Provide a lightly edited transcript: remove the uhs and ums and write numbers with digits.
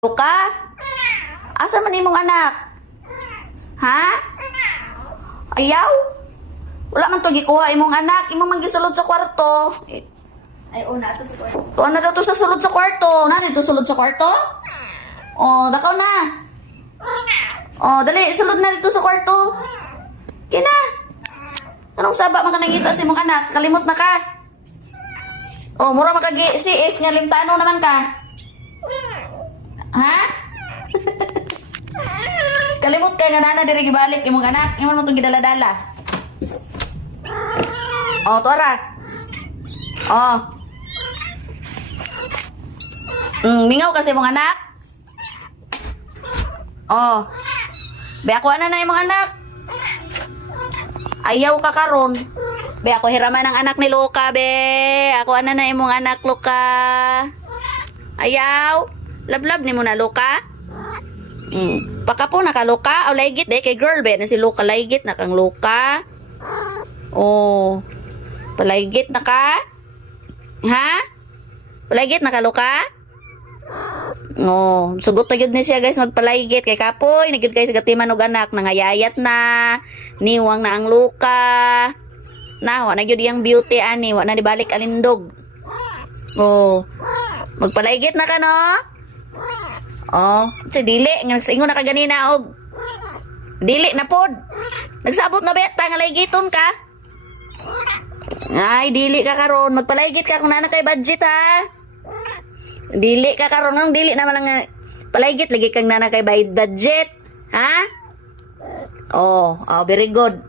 Luka? Asa man imong anak? Ha? Ayaw? Wala man to gikuha imong anak, imong man gisulod sa kwarto. Ay, una ato sa kwarto. Una daw to sa sulod sa kwarto. Na dito sulod sa kwarto? Oh, dakaw na. Oh, dali, sulod na dito sa kwarto. Kina. Anong saba man ka nangita sa imong anak? Kalimot na ka. Oh, mura makagi-sis nga limtano naman ka. Ha? Kalimot kay nga nana diri gibalik imong anak, imong man tong gidala-dala. Oh, tuara. Oh. Mingaw kasi imong anak. Oh. Be ako na imong anak. Ayaw ka karon. Be ako hiraman ang anak ni Luka, be. Ako na imong anak, Luka. Ayaw. Lablab ni mo na, Luka. Pakapo na ka, Luka. O, laigit, de. Kay girl, be. Na si Luka, laigit na kang Luka. Oh. Palaigit na ka? Ha? Palaigit na ka, Luka? Oh. Sugot na yun ni siya, guys. Magpalaigit. Kay kapoy. Nagyod kayo sa gatiman og anak. Nangayayat na. Niwang na ang Luka. Na, wa na yun yung beauty, ani. Wa na dibalik alindog. Oh. Magpalaigit na ka, no? Oh, sa dili nga nagsaingon na ka ganina og dili na pod. Nagsabot na beta nga laygiton ka. Ay, dili ka karon, magpalaygit ka kung na kay budget ha. Dili ka karon, nang dili naman lang palaygit lagi kang nana kay budget, ha? Oh, very good.